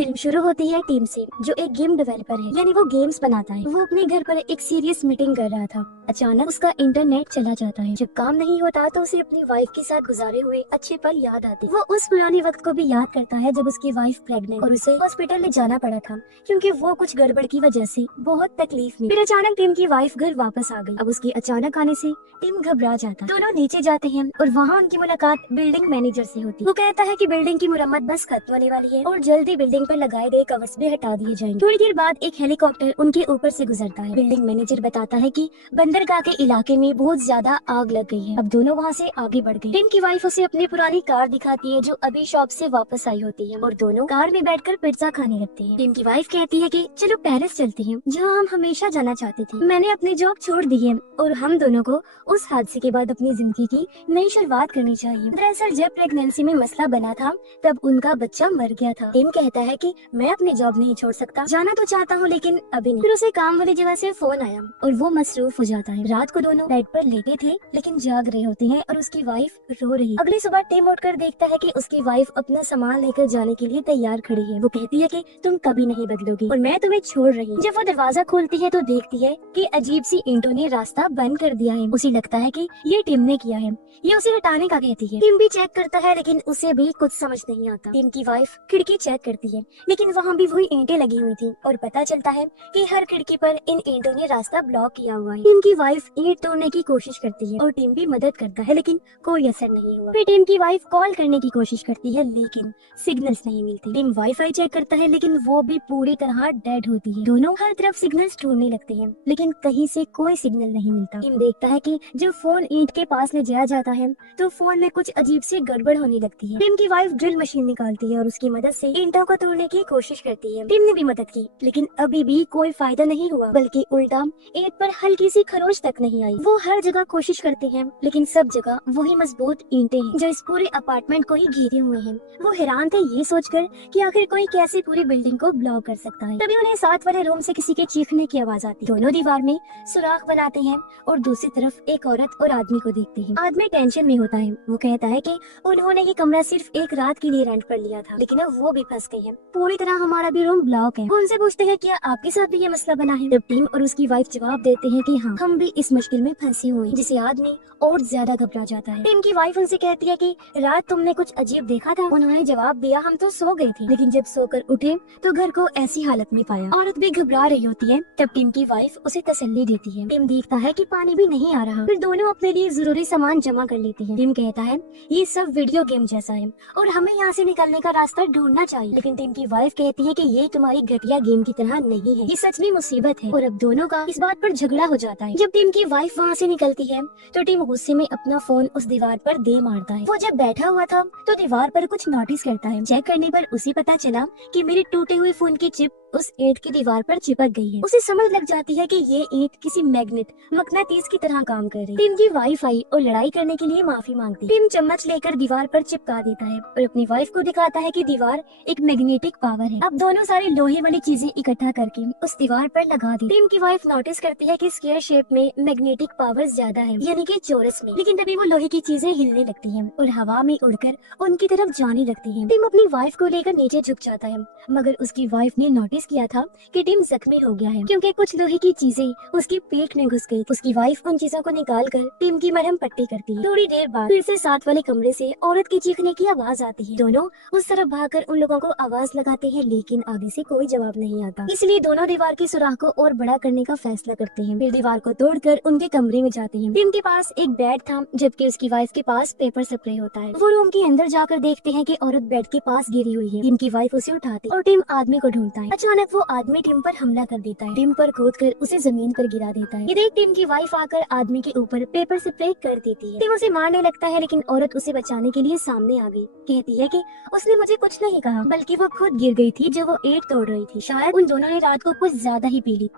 Film शुरू होती है टीम से, जो एक गेम डेवलपर है, यानी वो गेम्स बनाता है। वो अपने घर पर एक सीरियस मीटिंग कर रहा था। अचानक उसका इंटरनेट चला जाता है। जब काम नहीं होता तो उसे अपनी वाइफ के साथ गुजारे हुए अच्छे पल याद आते। वो उस पुराने वक्त को भी याद करता है जब उसकी वाइफ प्रेग्नेंट और उसे हॉस्पिटल में जाना पड़ा था, क्योंकि वो कुछ गड़बड़ की वजह से बहुत तकलीफ में। फिर अचानक टिम की वाइफ घर वापस आ गई। अब उसके अचानक आने से टिम घबरा जाता। दोनों नीचे जाते हैं और वहाँ उनकी मुलाकात बिल्डिंग मैनेजर से होती। वो कहता है कि बिल्डिंग की मुरम्मत बस खत्म होने वाली है और जल्दी बिल्डिंग पर लगाए गए कवर्स भी हटा दिए जाएंगे। थोड़ी देर बाद एक हेलीकॉप्टर उनके ऊपर से गुजरता है। बिल्डिंग मैनेजर बताता है कि बंदरगाह के इलाके में बहुत ज्यादा आग लग गई है। अब दोनों वहाँ से आगे बढ़ गए। टिम की वाइफ उसे अपनी पुरानी कार दिखाती है जो अभी शॉप से वापस आई होती है और दोनों कार में बैठकर पिज्जा खाने लगते हैं। टिम की वाइफ कहती है कि चलो पेरिस चलते हैं, जहाँ हम हमेशा जाना चाहते थे। मैंने अपनी जॉब छोड़ दी है और हम दोनों को उस हादसे के बाद अपनी जिंदगी की नई शुरुआत करनी चाहिए। दरअसल जब प्रेगनेंसी में मसला बना था तब उनका बच्चा मर गया था। टिम कहता है कि मैं अपनी जॉब नहीं छोड़ सकता, जाना तो चाहता हूँ लेकिन अभी नहीं। फिर उसे काम वाली जगह से फोन आया और वो मसरूफ हो जाता है। रात को दोनों बेड पर लेटे थे लेकिन जाग रहे होते हैं और उसकी वाइफ रो रही। अगली सुबह टिम उठकर देखता है कि उसकी वाइफ अपना सामान लेकर जाने के लिए तैयार खड़ी है। वो कहती है कि तुम कभी नहीं बदलोगी और मैं तुम्हें छोड़ रही हूँ। जब वो दरवाजा खोलती है तो देखती है कि अजीब सी ईंटों ने रास्ता बंद कर दिया है। उसे लगता है कि ये टिम ने किया है। ये उसे हटाने का कहती है। टिम भी चेक करता है लेकिन उसे भी कुछ समझ नहीं आता। टिम की वाइफ खिड़की चेक करती है लेकिन वहाँ भी वही ईंटें लगी हुई थी और पता चलता है कि हर खिड़की पर इन ईंटों ने रास्ता ब्लॉक किया हुआ है। टिम की वाइफ ईंट तोड़ने की कोशिश करती है और टिम भी मदद करता है लेकिन कोई असर नहीं हुआ। फिर टिम की वाइफ कॉल करने की कोशिश करती है लेकिन सिग्नल्स नहीं मिलते। टिम वाईफाई चेक करता है लेकिन वो भी पूरी तरह डेड होती है। दोनों हर तरफ सिग्नल्स ढूंढने लगते हैं लेकिन कहीं से कोई सिग्नल नहीं मिलता। टिम देखता है कि जब फोन ईंट के पास ले जाया जाता है तो फोन में कुछ अजीब सी गड़बड़ होने लगती है। टिम की वाइफ ड्रिल मशीन निकालती है और उसकी मदद से ईंटों को तोड़ने की कोशिश करती है। टिम ने भी मदद की लेकिन अभी भी कोई फायदा नहीं हुआ, बल्कि उल्टा ईंट पर हल्की सी खरोंच तक नहीं आई। वो हर जगह कोशिश करते हैं लेकिन सब जगह वही मजबूत ईंटें हैं जो इस पूरे अपार्टमेंट को ही घेरे हुए हैं। वो हैरान थे ये सोचकर कि आखिर कोई कैसे पूरी बिल्डिंग को ब्लॉक कर सकता है। तभी उन्हें साथ वाले रूम से किसी के चीखने की आवाज आती। दोनों दीवार में सुराख बनाते हैं और दूसरी तरफ एक औरत और आदमी को देखते हैं। आदमी टेंशन में होता है। वो कहता है कि उन्होंने ये कमरा सिर्फ एक रात के लिए रेंट पर लिया था लेकिन अब वो भी फंस गई है। पूरी तरह हमारा भी रूम ब्लॉक है। वो उनसे पूछते हैं क्या आपके साथ भी ये मसला बना है। तब टीम और उसकी वाइफ जवाब देते हैं कि हाँ, हम भी इस मुश्किल में फंसे हुए हैं, जिसे आदमी और ज्यादा घबरा जाता है। टीम की वाइफ उनसे कहती है कि रात तुमने कुछ अजीब देखा था। उन्होंने जवाब दिया हम तो सो गए थे लेकिन जब सोकर उठे तो घर को ऐसी हालत में पाया। औरत भी घबरा रही होती है। तब टीम की वाइफ उसे तसल्ली देती है। टीम देखता है कि पानी भी नहीं आ रहा। फिर दोनों अपने लिए जरूरी सामान जमा कर लेते हैं। टीम कहता है ये सब वीडियो गेम जैसा है और हमें यहाँ से निकलने का रास्ता ढूंढना चाहिए। लेकिन टीम की वाइफ कहती है कि ये तुम्हारी घटिया गेम की तरह नहीं है, ये सच में मुसीबत है। और अब दोनों का इस बात पर झगड़ा हो जाता है। जब टीम की वाइफ वहाँ से निकलती है तो टीम गुस्से में अपना फोन उस दीवार पर दे मारता है। वो जब बैठा हुआ था तो दीवार पर कुछ नोटिस करता है। चेक करने पर उसे पता चला कि मेरे टूटे हुए फोन की चिप उस ईंट की दीवार पर चिपक गई है। उसे समझ लग जाती है कि ये ईंट किसी मैग्नेट मकनातीस की तरह काम कर रही है। टिम की वाइफ आई और लड़ाई करने के लिए माफी मांगती। टिम चम्मच लेकर दीवार पर चिपका देता है और अपनी वाइफ को दिखाता है कि दीवार एक मैग्नेटिक पावर है। अब दोनों सारे लोहे वाली चीजें इकट्ठा करके उस दीवार पर लगा दी। टिम की वाइफ नोटिस करती है कि स्क्वायर शेप में मैग्नेटिक पावर ज्यादा है, यानी कि चौरस में। लेकिन तभी वो लोहे की चीजें हिलने लगती है और हवा में उड़कर उनकी तरफ जाने लगती है। टिम अपनी वाइफ को लेकर नीचे झुक जाता है मगर उसकी वाइफ ने नोटिस किया था कि टिम जख्मी हो गया है क्योंकि कुछ लोहे की चीजें उसकी पेट में घुस गई। उसकी वाइफ उन चीजों को निकालकर टिम की मरहम पट्टी करती है। थोड़ी देर बाद फिर से साथ वाले कमरे से औरत के चीखने की आवाज आती है। दोनों उस तरफ भागकर उन लोगों को आवाज लगाते हैं लेकिन आगे से कोई जवाब नहीं आता। इसलिए दोनों दीवार की सुराख को और बड़ा करने का फैसला करते हैं। फिर दीवार को तोड़कर उनके कमरे में जाते हैं। टिम के पास एक बेड था जबकि उसकी वाइफ के पास पेपर स्प्रे होता है। वो रूम के अंदर जाकर देखते हैं कि औरत बेड के पास गिरी हुई है। टिम की वाइफ उसे उठाती और टिम आदमी को ढूंढता है। अचानक वो आदमी टिम पर हमला कर देता है। टिम पर कूदकर उसे जमीन पर गिरा देता है। ये देख टिम की वाइफ आकर आदमी के ऊपर पेपर स्प्रे कर देती है। टिम उसे मारने लगता है लेकिन औरत उसे बचाने के लिए सामने आ गई। कहती है कि उसने मुझे कुछ नहीं कहा बल्कि वो खुद गिर गई थी जब वो ईंट तोड़ रही थी। शायद उन दोनों ने रात को कुछ ज्यादा ही पी ली।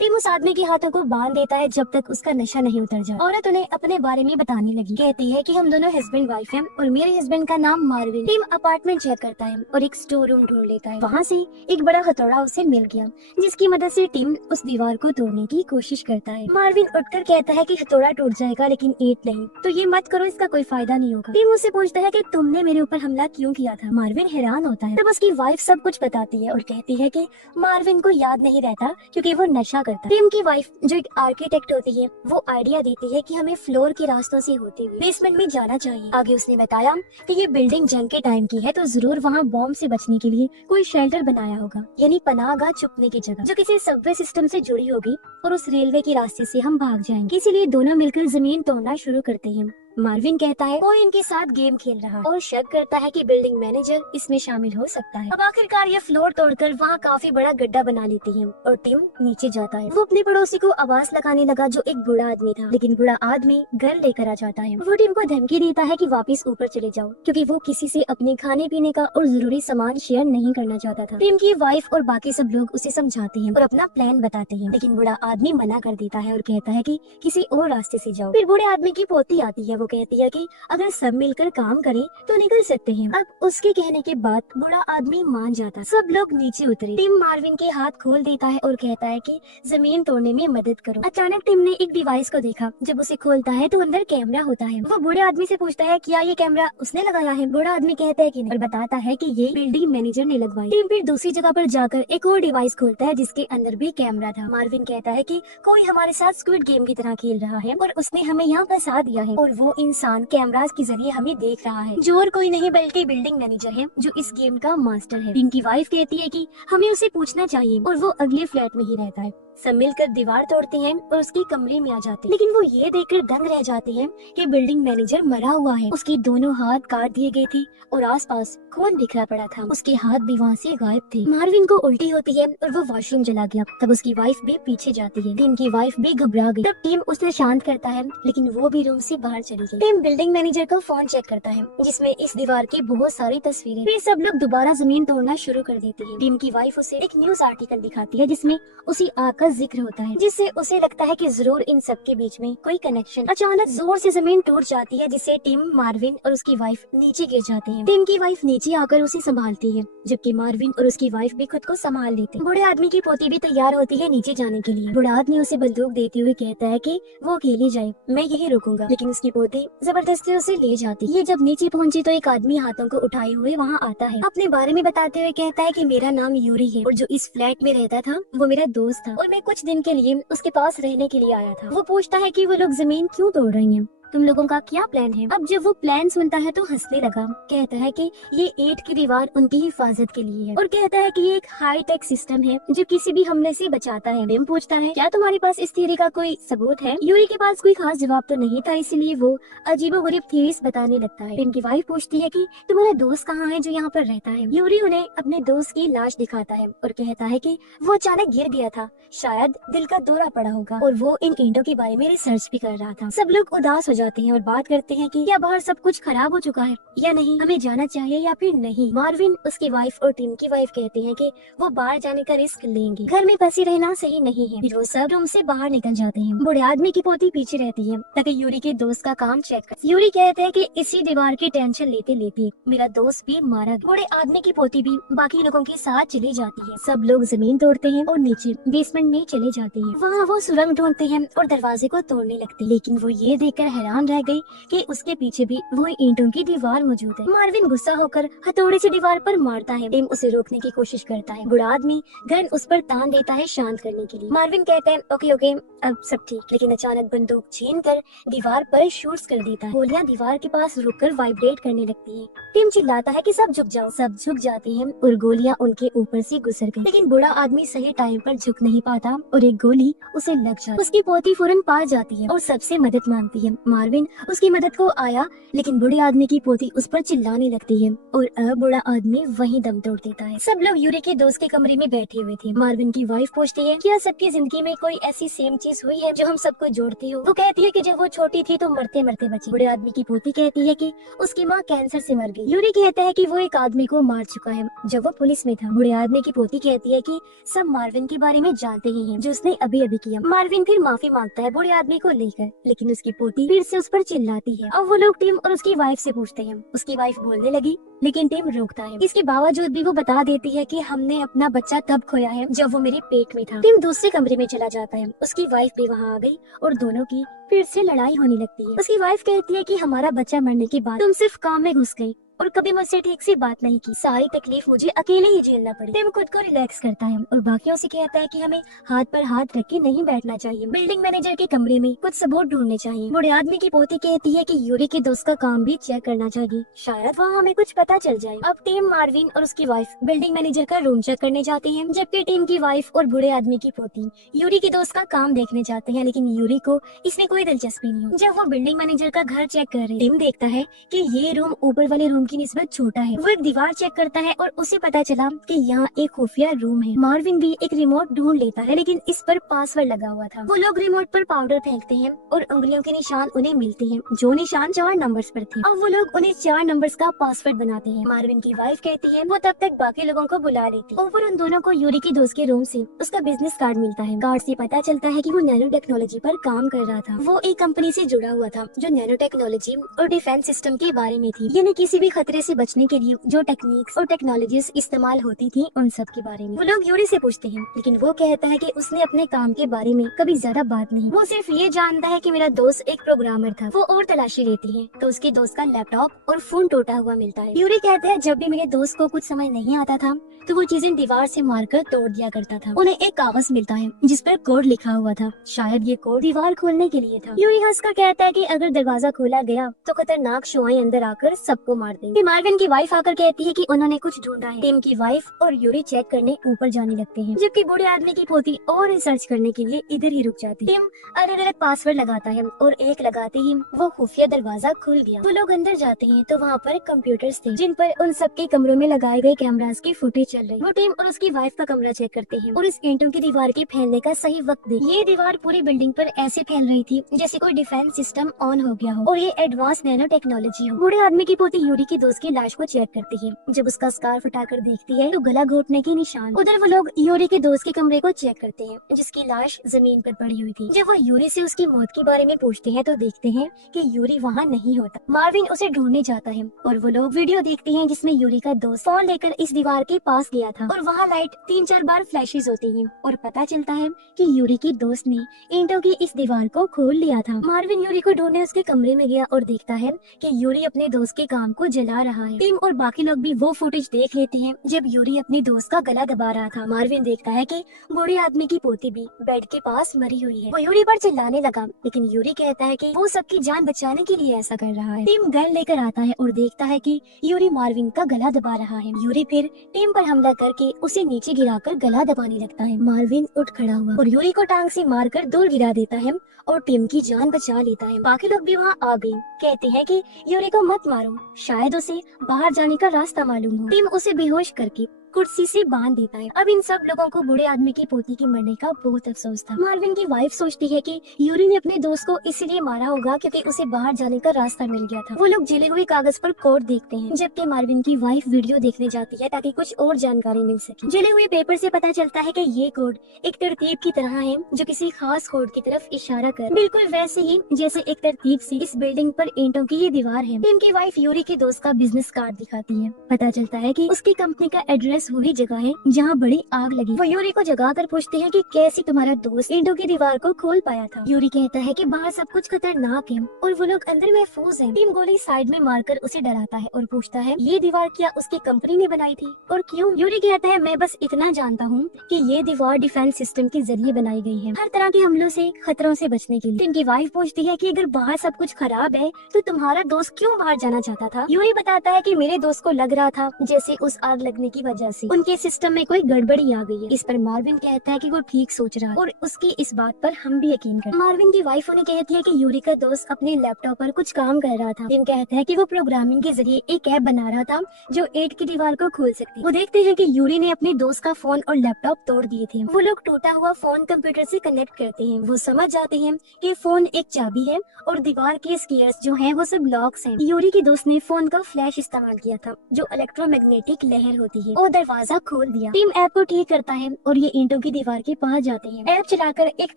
टिम उस आदमी के हाथों को बांध देता है जब तक उसका नशा नहीं उतर जाए। औरत उन्हें अपने बारे में बताने लगी, कहती है कि हम दोनों हस्बैंड वाइफ हैं और मेरे हस्बैंड का नाम मार्विन। टिम अपार्टमेंट चेक करता है और एक स्टोर रूम ढूंढ लेता है। वहाँ से एक बड़ा हथौड़ा उसे मिल गया, जिसकी मदद से टिम उस दीवार को तोड़ने की कोशिश करता है। मार्विन उठकर कहता है कि हथौड़ा टूट जाएगा लेकिन ईंट नहीं, तो ये मत करो, इसका कोई फायदा नहीं होगा। टिम उससे पूछता है कि तुमने मेरे ऊपर हमला क्यों किया था। मार्विन हैरान होता है। तब उसकी वाइफ सब कुछ बताती है और कहती है कि मार्विन को याद नहीं रहता क्योंकि वो नशा करता है। टिम की वाइफ जो एक आर्किटेक्ट होती है वो आइडिया देती है कि हमें फ्लोर के रास्तों से होते हुए बेसमेंट में जाना चाहिए। आगे उसने बताया कि ये बिल्डिंग जंग के टाइम की है, तो जरूर वहाँ बॉम्ब से बचने के लिए कोई शेल्टर बनाया होगा, यानी पनाहगाह छुपने की जगह, जो किसी सबवे सिस्टम से जुड़ी होगी और उस रेलवे के रास्ते से हम भाग जाएंगे। इसीलिए दोनों मिलकर जमीन तोड़ना शुरू करते हैं। मार्विन कहता है वो इनके साथ गेम खेल रहा है और शक करता है कि बिल्डिंग मैनेजर इसमें शामिल हो सकता है। अब आखिरकार ये फ्लोर तोड़कर वहाँ काफी बड़ा गड्ढा बना लेती है और टिम नीचे जाता है। वो अपने पड़ोसी को आवाज लगाने लगा जो एक बूढ़ा आदमी था, लेकिन बूढ़ा आदमी घर लेकर आ जाता है। वो टिम को धमकी देता है कि वापस ऊपर चले जाओ, क्योंकि वो किसी से अपने खाने पीने का और जरूरी सामान शेयर नहीं करना चाहता था। टिम की वाइफ और बाकी सब लोग उसे समझाते हैं और अपना प्लान बताते हैं, लेकिन बूढ़ा आदमी मना कर देता है और कहता है कि किसी और रास्ते से जाओ। फिर बूढ़े आदमी की पोती आती है, वो कहती है कि अगर सब मिलकर काम करें तो निकल सकते हैं। अब उसके कहने के बाद बूढ़ा आदमी मान जाता। सब लोग नीचे उतरे। टिम मार्विन के हाथ खोल देता है और कहता है कि जमीन तोड़ने में मदद करो। अचानक टिम ने एक डिवाइस को देखा। जब उसे खोलता है तो अंदर कैमरा होता है। वो बूढ़े आदमी से पूछता है क्या ये कैमरा उसने लगाया है। बूढ़ा आदमी कहता है कि नहीं और बताता है कि ये बिल्डिंग मैनेजर ने लगवाई। टिम फिर दूसरी जगह पर जाकर एक और डिवाइस खोलता है जिसके अंदर भी कैमरा था। मार्विन कहता है कि कोई हमारे साथ स्क्विड गेम की तरह खेल रहा है और उसने हमें यहाँ फंसा दिया है और वो इंसान कैमरास के जरिए हमें देख रहा है, जो और कोई नहीं बल्कि बिल्डिंग मैनेजर है जो इस गेम का मास्टर है। इनकी वाइफ कहती है कि हमें उसे पूछना चाहिए और वो अगले फ्लैट में ही रहता है। सब मिलकर दीवार तोड़ते हैं और उसके कमरे में आ जाते हैं, लेकिन वो ये देखकर दंग रह जाते हैं कि बिल्डिंग मैनेजर मरा हुआ है। उसके दोनों हाथ काट दिए गए थे और आसपास खून बिखरा पड़ा था। उसके हाथ भी वहाँ से गायब थे। मार्विन को उल्टी होती है और वो वॉशरूम चला गया। तब उसकी वाइफ भी पीछे जाती है। टिम की वाइफ भी घबरा गई। तब टिम उसे शांत करता है, लेकिन वो भी रूम से बाहर चली गई। टिम बिल्डिंग मैनेजर का फोन चेक करता है जिसमें इस दीवार की बहुत सारी तस्वीरें। फिर सब लोग दोबारा जमीन तोड़ना शुरू कर देते हैं। टिम की वाइफ उसे एक न्यूज आर्टिकल दिखाती है जिसमें उसी आग का जिक्र होता है, जिससे उसे लगता है कि जरूर इन सब के बीच में कोई कनेक्शन। अचानक जोर से जमीन टूट जाती है जिससे टिम, मार्विन और उसकी वाइफ नीचे गिर जाते हैं। टिम की वाइफ नीचे आकर उसे संभालती है, जबकि मार्विन और उसकी वाइफ भी खुद को संभाल लेते हैं। बूढ़े आदमी की पोती भी तैयार होती है नीचे जाने के लिए। बूढ़ा आदमी उसे बंदूक देते हुए कहता है कि वो अकेली जाए, मैं यही रुकूंगा, लेकिन उसकी पोती जबरदस्ती उसे ले जाती है। जब नीचे पहुंची तो एक आदमी हाथों को उठाए हुए वहाँ आता है। अपने बारे में बताते हुए कहता है कि मेरा नाम यूरी है और जो इस फ्लैट में रहता था वो मेरा दोस्त था और मैं कुछ दिन के लिए उसके पास रहने के लिए आया था। वो पूछता है कि वो लोग जमीन क्यों तोड़ रही हैं, तुम लोगों का क्या प्लान है। अब जब वो प्लान सुनता है तो हंसने लगा। कहता है कि ये ईंट की दीवार उनकी हिफाजत के लिए है और कहता है कि ये एक हाई टेक सिस्टम है जो किसी भी हमले से बचाता है। टिम पूछता है क्या तुम्हारे पास इस थ्योरी का कोई सबूत है। यूरी के पास कोई खास जवाब तो नहीं था, इसलिए वो अजीबोगरीब थ्योरीज बताने लगता है। टिम की वाइफ पूछती है कि तुम्हारा दोस्त कहाँ है जो यहाँ पर रहता है। यूरी उन्हें अपने दोस्त की लाश दिखाता है और कहता है कि वो अचानक गिर गया था, शायद दिल का दौरा पड़ा होगा और वो इन ईंटों के बारे में रिसर्च भी कर रहा था। सब लोग उदास हो जाते हैं और बात करते हैं कि क्या बाहर सब कुछ खराब हो चुका है या नहीं, हमें जाना चाहिए या फिर नहीं। मार्विन, उसकी वाइफ और टिम की वाइफ कहते हैं कि वो बाहर जाने का रिस्क लेंगे, घर में फंसी रहना सही नहीं है। फिर वो सब रूम से बाहर निकल जाते हैं। बूढ़े आदमी की पोती पीछे रहती है ताकि यूरी के दोस्त का काम चेक कर। यूरी कहते हैं कि इसी दीवार की टेंशन लेते लेते मेरा दोस्त भी मारा गया। बूढ़े आदमी की पोती भी बाकी लोगों के साथ चली जाती है। सब लोग जमीन तोड़ते हैं और नीचे बेसमेंट में चले जाते हैं। वहाँ वो सुरंग ढूंढते हैं और दरवाजे को तोड़ने लगते हैं, लेकिन वो ये देखकर हैरान रह गई कि उसके पीछे भी वो ईंटों की दीवार मौजूद है। मार्विन गुस्सा होकर हथौड़े से दीवार पर मारता है। टिम उसे रोकने की कोशिश करता है। बूढ़ा आदमी गन उस पर तान देता है शांत करने के लिए। मार्विन कहता है ओके ओके अब सब ठीक, लेकिन अचानक बंदूक छीनकर दीवार पर शूट्स कर देता है। गोलियां दीवार के पास रुककर वाइब्रेट करने लगती है। टिम चिल्लाता है कि सब झुक जाओ। सब झुक जाते हैं और गोलियां उनके ऊपर से गुजर गई, लेकिन बूढ़ा आदमी सही टाइम पर झुक नहीं पाता और एक गोली उसे लग जाती है। उसकी पोती फौरन पार जाती है और सबसे मदद मांगती है। मार्विन उसकी मदद को आया, लेकिन बूढ़े आदमी की पोती उस पर चिल्लाने लगती है और अब बूढ़ा आदमी वहीं दम तोड़ देता है। सब लोग यूरी के दोस्त के कमरे में बैठे हुए थे। मार्विन की वाइफ पूछती है, क्या सबकी जिंदगी में कोई ऐसी सेम चीज हुई है जो हम सबको जोड़ती हो? वो कहती है कि जब वो छोटी थी तो मरते मरते बची। बूढ़े आदमी की पोती कहती है कि उसकी माँ कैंसर से मर गई। यूरी कहता है कि वो एक आदमी को मार चुका है जब वो पुलिस में था। बूढ़े आदमी की पोती कहती है कि सब मार्विन के बारे में जानते ही हैं, जो उसने अभी अभी किया। मार्विन फिर माफी मांगता है बूढ़े आदमी को लेकर, लेकिन उसकी पोती फिर से उस पर चिल्लाती है। अब वो लोग टिम और उसकी वाइफ से पूछते हैं। उसकी वाइफ बोलने लगी, लेकिन टिम रोकता है। इसके बावजूद भी वो बता देती है कि हमने अपना बच्चा तब खोया है जब वो मेरे पेट में था। टिम दूसरे कमरे में चला जाता है। उसकी वाइफ भी वहाँ आ गई और दोनों की फिर से लड़ाई होने लगती है। उसकी वाइफ कहती है कि हमारा बच्चा मरने के बाद तुम सिर्फ काम में घुस गई और कभी मुझसे ठीक से बात नहीं की। सारी तकलीफ मुझे अकेले ही झेलना पड़ी। टिम खुद को रिलैक्स करता है और बाकियों से कहता है कि हमें हाथ पर हाथ रख के नहीं बैठना चाहिए। बिल्डिंग मैनेजर के कमरे में कुछ सबूत ढूंढने चाहिए। बूढ़े आदमी की पोती कहती है कि यूरी के दोस्त का काम भी चेक करना चाहिए, शायद वहाँ हमें कुछ पता चल जाए। अब टिम, मार्विन और उसकी वाइफ बिल्डिंग मैनेजर का रूम चेक करने जाते हैं, जबकि टिम की वाइफ और बूढ़े आदमी की पोती यूरी के दोस्त का काम देखने जाते हैं, लेकिन यूरी को इसमें कोई दिलचस्पी नहीं। जब वो बिल्डिंग मैनेजर का घर चेक कर रहे, टिम देखता है कि ये रूम ऊपर वाले रूम की निस्बत छोटा है। वो एक दीवार चेक करता है और उसे पता चला कि यहाँ एक खुफिया रूम है। मार्विन भी एक रिमोट ढूंढ लेता है, लेकिन इस पर पासवर्ड लगा हुआ था। वो लोग रिमोट पर पाउडर फेंकते हैं और उंगलियों के निशान उन्हें मिलते हैं, जो निशान 4 नंबर्स पर थे। अब वो लोग उन्हें 4 नंबर्स का पासवर्ड बनाते हैं। मार्विन की वाइफ कहती है वो तब तक बाकी लोगों को बुला लेती। और उन दोनों को यूरी के दोस्त के रूम से उसका बिजनेस कार्ड मिलता है। कार्ड से पता चलता है कि वो नैनो टेक्नोलॉजी पर काम कर रहा था। वो एक कंपनी से जुड़ा हुआ था जो नैनो टेक्नोलॉजी और डिफेंस सिस्टम के बारे में थी, यानी किसी भी खतरे से बचने के लिए जो टेक्निक्स और टेक्नोलॉजीज इस्तेमाल होती थी उन सब के बारे में। वो लोग यूरी से पूछते हैं, लेकिन वो कहता है कि उसने अपने काम के बारे में कभी ज्यादा बात नहीं। वो सिर्फ ये जानता है कि मेरा दोस्त एक प्रोग्रामर था। वो और तलाशी लेती है तो उसके दोस्त का लैपटॉप और फोन टूटा हुआ मिलता है। यूरी कहता है जब भी मेरे दोस्त को कुछ समझ नहीं आता था तो वो चीजें दीवार से मारकर तोड़ दिया करता था। उन्हें एक कागज मिलता है जिस पर कोड लिखा हुआ था, शायद ये कोड दीवार खोलने के लिए था। यूरी हंसकर कहता है कि अगर दरवाजा खोला गया तो खतरनाक शुआएं अंदर आकर सबको मार देंगे। मार्विन की वाइफ आकर कहती है कि उन्होंने कुछ ढूंढा है। टिम की वाइफ और यूरी चेक करने ऊपर जाने लगते हैं, जबकि बूढ़े आदमी की पोती और रिसर्च करने के लिए इधर ही रुक जाती है। टिम अलग अलग पासवर्ड लगाता है और एक लगाते ही वो खुफिया दरवाजा खुल गया। वो लोग अंदर जाते हैं तो वहाँ पर कंप्यूटर्स थे जिन पर उन सबके कमरों में लगाए गए कैमरास की फुटेज चल रही। वो टिम और उसकी वाइफ का कमरा चेक करते हैं और इस ईंटों की दीवार के फैलने का सही वक्त देख। ये दीवार पूरी बिल्डिंग पर ऐसे फैल रही थी जैसे कोई डिफेंस सिस्टम ऑन हो गया हो और ये एडवांस नैनो टेक्नोलॉजी हो। बूढ़े आदमी की पोती यूरी की दोस्त की लाश को चेक करती है। जब उसका स्कार्फ उठाकर देखती है तो गला घोटने के निशान। उधर वो लोग यूरी के दोस्त के कमरे को चेक करते हैं जिसकी लाश जमीन पर पड़ी हुई थी। जब वो यूरी से उसकी मौत के बारे में पूछते हैं तो देखते हैं कि यूरी वहाँ नहीं होता। मार्विन उसे ढूंढने जाता है और वो लोग वीडियो देखते हैं जिसमें यूरी का दोस्त फोन लेकर इस दीवार के पास गया था और वहाँ लाइट 3-4 बार फ्लैशेस होती हैं और पता चलता है कि यूरी की दोस्त ने ईंटों की इस दीवार को खोल लिया था। मार्विन यूरी को ढूंढने उसके कमरे में गया और देखता है कि यूरी अपने दोस्त के काम को जला रहा है। टिम और बाकी लोग भी वो फुटेज देख लेते हैं जब यूरी अपने दोस्त का गला दबा रहा था। मार्विन देखता है कि बूढ़े आदमी की पोती भी बेड के पास मरी हुई है। वो यूरी पर चिल्लाने लगा, लेकिन यूरी कहता है कि वो सबकी जान बचाने के लिए ऐसा कर रहा है। टिम गन लेकर आता है और देखता है कि यूरी मार्विन का गला दबा रहा है। यूरी फिर टिम पर हमला करके उसे नीचे गिराकर गला दबाने लगता है। मार्विन उठ खड़ा हुआ और यूरी को टांग से मारकर दूर गिरा देता है और टिम की जान बचा लेता है। बाकी लोग भी वहाँ आ गए, कहते हैं कि यूरी को मत मारो, शायद उसे बाहर जाने का रास्ता मालूम हो। टिम उसे बेहोश करके कुर्सी से बांध देता है। अब इन सब लोगों को बूढ़े आदमी की पोती के मरने का बहुत अफसोस था। मार्विन की वाइफ सोचती है कि यूरी ने अपने दोस्त को इसलिए मारा होगा क्योंकि उसे बाहर जाने का रास्ता मिल गया था। वो लोग जले हुए कागज पर कोड देखते हैं, जबकि मार्विन की वाइफ वीडियो देखने जाती है ताकि कुछ और जानकारी मिल सके। जले हुए पेपर से पता चलता है कि ये कोड एक तरतीब की तरह है जो किसी खास कोड की तरफ इशारा कर, बिल्कुल वैसे ही जैसे एक तरतीब से इस बिल्डिंग पर ईंटों की ये दीवार है। टिम की वाइफ यूरी के दोस्त का बिजनेस कार्ड दिखाती है। पता चलता है कि उसकी कंपनी का एड्रेस वही जगह है जहाँ बड़ी आग लगी। वो यूरी को जगा कर पूछते हैं कि कैसे तुम्हारा दोस्त ईंटों की दीवार को खोल पाया था। यूरी कहता है कि बाहर सब कुछ खतरनाक है और वो लोग अंदर महफूज हैं। टिम गोली साइड में मारकर उसे डराता है और पूछता है ये दीवार क्या उसकी कंपनी ने बनाई थी और क्यों? यूरी कहता है मैं बस इतना जानता हूँ कि ये दीवार डिफेंस सिस्टम के जरिए बनाई गई है, हर तरह के हमलों से, खतरों से बचने के लिए। टिम की वाइफ पूछती है कि अगर बाहर सब कुछ खराब है तो तुम्हारा दोस्त क्यों बाहर जाना चाहता था? यूरी बताता है कि मेरे दोस्त को लग रहा था जैसे उस आग लगने की वजह तरह से उनके सिस्टम में कोई गड़बड़ी आ गई है। इस पर मार्विन कहता है कि वो ठीक सोच रहा है और उसकी इस बात पर हम भी यकीन करते हैं। मार्विन की वाइफ उन्हें कहती है कि यूरी का दोस्त अपने लैपटॉप पर कुछ काम कर रहा था। टिम कहता है कि वो प्रोग्रामिंग के जरिए एक ऐप बना रहा था जो 8 की दीवार को खोल सकती है। वो देखते हैं कि यूरी ने अपने दोस्त का फोन और लैपटॉप तोड़ दिए थे। वो लोग टूटा हुआ फोन कंप्यूटर से कनेक्ट करते हैं। वो समझ जाते हैं कि फोन एक चाबी है और दीवार के स्क्वायर्स जो हैं वो सब लॉक्स हैं। यूरी के दोस्त ने फोन का फ्लैश इस्तेमाल किया था जो इलेक्ट्रोमैग्नेटिक लहर होती है और दरवाजा खोल दिया। टीम ऐप को ठीक करता है और ये ईंटों की दीवार के पास जाते हैं। ऐप चलाकर एक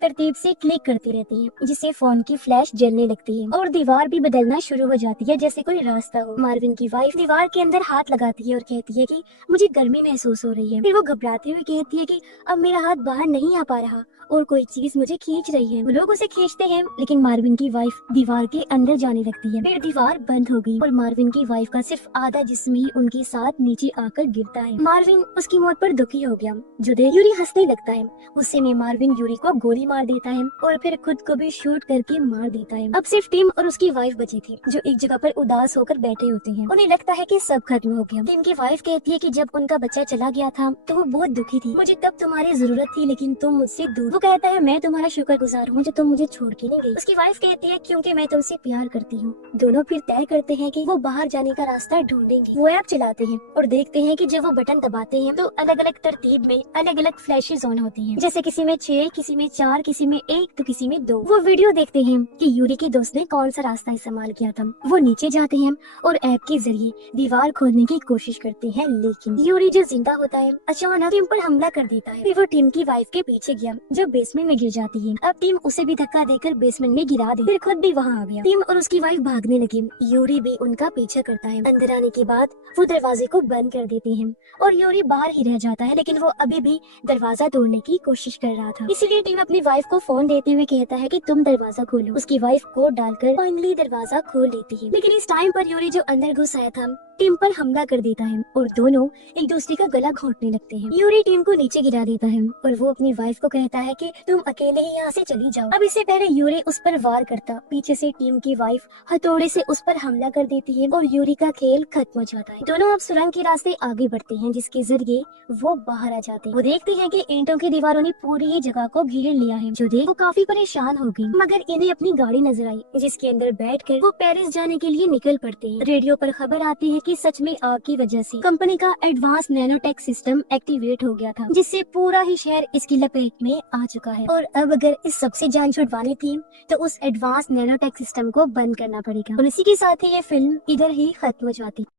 तरतीब से क्लिक करती रहती है जिससे फोन की फ्लैश जलने लगती है और दीवार भी बदलना शुरू हो जाती है जैसे कोई रास्ता हो। मार्विन की वाइफ दीवार के अंदर हाथ लगाती है और कहती है कि मुझे गर्मी महसूस हो रही है। फिर वो घबराते हुए कहती है कि अब मेरा हाथ बाहर नहीं आ पा रहा और कोई चीज मुझे खींच रही है। वो लोग उसे खींचते हैं लेकिन मार्विन की वाइफ दीवार के अंदर जाने लगती है। फिर दीवार बंद हो गई और मार्विन की वाइफ का सिर्फ आधा जिस्म ही उनके साथ नीचे आकर गिरता है। मार्विन उसकी मौत पर दुखी हो गया जो देख यूरी हंसने लगता है। गुस्से में मार्विन यूरी को गोली मार देता है और फिर खुद को भी शूट करके मार देता है। अब सिर्फ टिम और उसकी वाइफ बची थी जो एक जगह पर उदास होकर बैठे होते हैं। उन्हें लगता है कि सब खत्म हो गया। टिम की वाइफ कहती है कि जब उनका बच्चा चला गया था तो वो बहुत दुखी थी। मुझे तब तुम्हारी जरूरत थी लेकिन तुम मुझसे दूर। वो कहता है मैं तुम्हारा शुक्रगुजार हूँ जो तुम मुझे छोड़ के नहीं गई। उसकी वाइफ कहती है क्योंकि मैं तुमसे प्यार करती हूँ। दोनों फिर तय करते हैं कि वो बाहर जाने का रास्ता ढूंढेंगे। वो ऐप चलाते हैं और देखते हैं कि जब वो बटन दबाते हैं तो अलग अलग तरतीब में अलग अलग फ्लैशेस ऑन होती हैं। जैसे किसी में 6, किसी में 4, किसी में 1 तो किसी में 2। वो वीडियो देखते हैं कि यूरी के दोस्त ने कौन सा रास्ता इस्तेमाल किया था। वो नीचे जाते हैं और ऐप के जरिए दीवार खोलने की कोशिश करते हैं लेकिन यूरी जो जिंदा होता है अचानक टीम पर हमला कर देता है। फिर वो टीम की वाइफ के पीछे गया जो बेसमेंट में गिर जाती है। अब टीम उसे भी धक्का देकर बेसमेंट में गिरा दी। फिर खुद भी वहाँ आ गया। टीम और उसकी वाइफ भागने लगी। यूरी भी उनका पीछा करता है। अंदर आने के बाद वो दरवाजे को बंद कर देते हैं और यूरी बाहर ही रह जाता है लेकिन वो अभी भी दरवाजा तोड़ने की कोशिश कर रहा था। इसीलिए टीम अपनी वाइफ को फोन देते हुए कहता है कि तुम दरवाजा खोलो। उसकी वाइफ कोड डालकर फाइनली दरवाजा खोल लेती है लेकिन इस टाइम पर यूरी जो अंदर घुस आया था टीम पर हमला कर देता है और दोनों एक दूसरे का गला घोंटने लगते हैं। यूरी टीम को नीचे गिरा देता है और वो अपनी वाइफ को कहता है कि तुम अकेले ही यहाँ से चली जाओ। अब इससे पहले यूरी उस पर वार करता पीछे से टीम की वाइफ हथौड़े से उस पर हमला कर देती है और यूरी का खेल खत्म हो जाता है। दोनों अब सुरंग के रास्ते आगे बढ़ते हैं जिसके जरिए वो बाहर आ जाते हैं। वो देखते हैं कि ईंटों की दीवारों ने पूरी ही जगह को घेर लिया है जो देख वो काफी परेशान हो गई मगर इन्हें अपनी गाड़ी नजर आई जिसके अंदर बैठकर वो पेरिस जाने के लिए निकल पड़ते हैं। रेडियो पर खबर आती है कि सच में आग की वजह से कंपनी का एडवांस नैनोटेक सिस्टम एक्टिवेट हो गया था जिससे पूरा ही शहर इसकी लपेट में आ चुका है और अब अगर इस सबसे जान छुड़वानी थी तो उस एडवांस नैनोटेक सिस्टम को बंद करना पड़ेगा। और इसी के साथ ही ये फिल्म इधर ही खत्म हो जाती।